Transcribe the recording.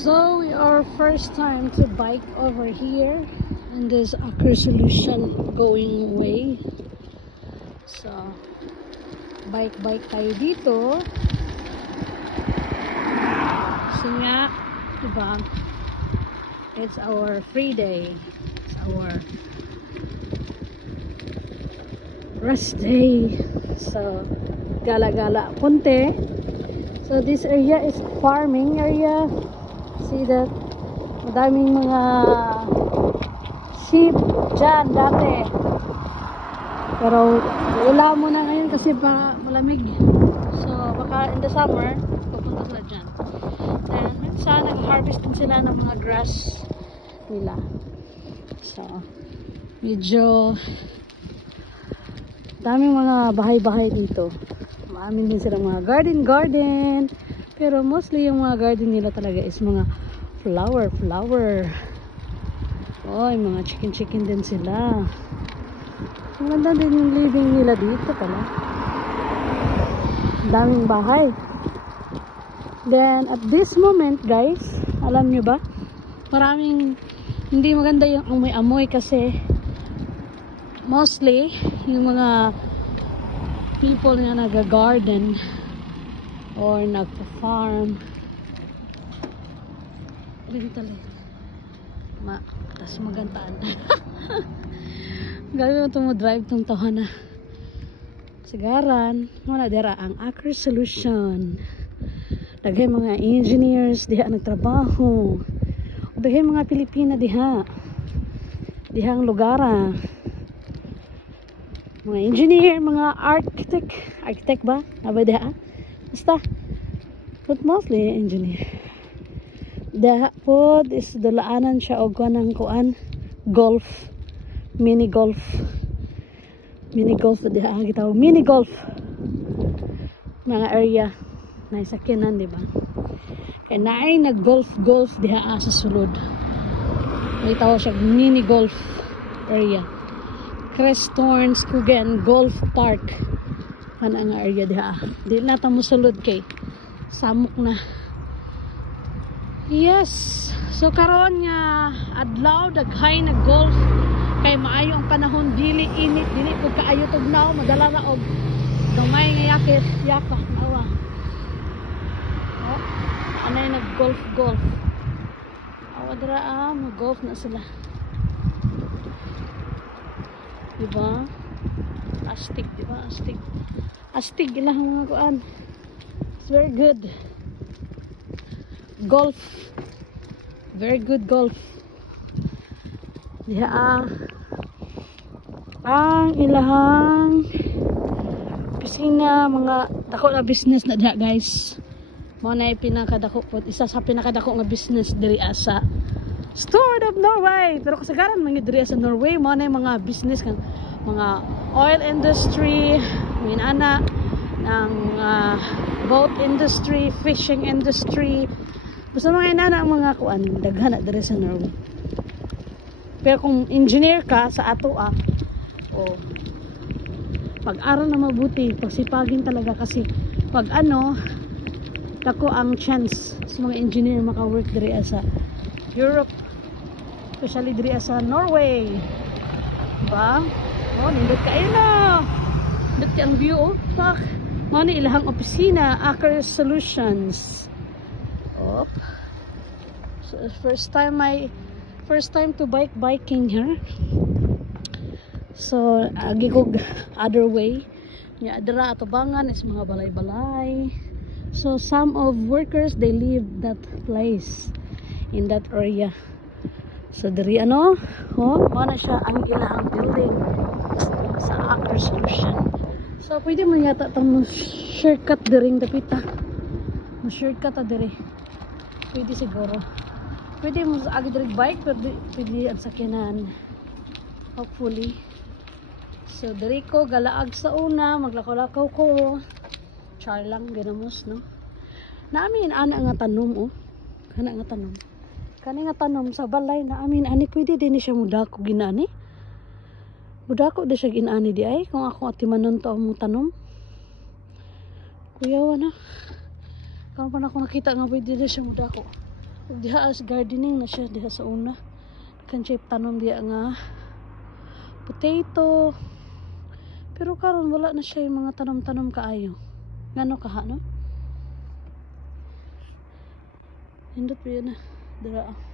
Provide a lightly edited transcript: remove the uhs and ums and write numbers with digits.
So we are first time to bike over here and there's Aker Solution going away. So bike tayo dito. So nga, diba? It's our free day. It's our rest day. So gala-gala konti. So this area is farming area. See that? Madaming mga sheep dyan dati. Pero wala mo na ngayon kasi malamig. So baka in the summer, pupunta sila dyan. And minsan nag-harvest din sila ng mga grass nila. So medyo daming mga bahay-bahay dito. Maamin din sila mga garden. Pero mostly yung mga garden nila talaga is mga flower. Oh, yung mga chicken din sila. Maganda din yung living nila dito pala. Daming bahay. Then at this moment guys, alam nyo ba? Maraming hindi maganda yung amoy kasi mostly yung mga people na nag-garden or nagpa-farm tas magantaan gawin mo ito mo drive itong tahan na sigaran muna dira ang Aker Solution. Daghay mga engineers diha nagtrabaho, daghay mga Pilipina dihang lugara, mga engineer, mga architect ba? Aba diha? Basta, but mostly engineer. Diha po is dalaanan siya og kanang kuan, golf, mini golf diha gitaw, mini golf mga area na sakyanan, di ba? Kaya naay nag-golf diha sa sulod. May tawag siya mini golf area. Cresthorne Kugen Golf Park ang area diha. Di na ta mo sulod kay samok na. Yes. So karon nga adlaw daghay na golf kay maayo ang panahon, dili init, dili pud kaayo tugnaw, madala ra og gamay nga yaka nawa. Oh, anay nag-golf. Awa dira mag-golf na sila. Diba? Astig, diba? Astig ilang mga kuan. It's very good. Golf. Very good golf. Diha ang ilahang opisina, mga dako na business na diha guys. Mo na pinakadako po, isa sa pinakadako nga business diri sa Stord of Norway. Pero kasagaran mga diri sa Norway mo na mga business kang mga oil industry, minana ng boat industry, fishing industry. Basta mga inana ang mga kuan daghan na diri sa Norway. Pero kung engineer ka sa ato pag-aral na mabuti, pagsipagin talaga kasi pag dako ang chance sa mga engineer maka-work diri sa Europe, especially diri sa Norway. Diba? Oh, nindot kayo na. Nindot ka ang view, Fuck. Mo ni ilahang opisina, Aker Solutions. So first time to biking here. So agi ko other way. Nya adra atubangan is mga balay-balay. So some of workers they live that place in that area. So diri mo na siya ang ilahang building sa Aker Solution. So pwede mo yata tamo shortcut diring dapita. Mo shortcut diri. Pwede siguro. Pwede mo sa agi diri bike, pwede ang sakyanan. Hopefully. So diri ko galaag sa una, maglakaw-lakaw ko. Char lang ginamos, no? Naamin ana nga tanom Kana nga tanom. Kani nga tanom sa balay na amin ani pwede din siya mudako ginani. Mudako di siya ginani di ay kung ako atimanon to ang tanom. Kuyawa na. Karon pa na ako nakita nga pwede din siya mudako. Ug diha as gardening na siya diha sa una. Kan siya tanom diya nga potato. Pero karon wala na siya yung mga tanom-tanom kaayo. Ngano kaha no? Hindot pa yun na. Dira.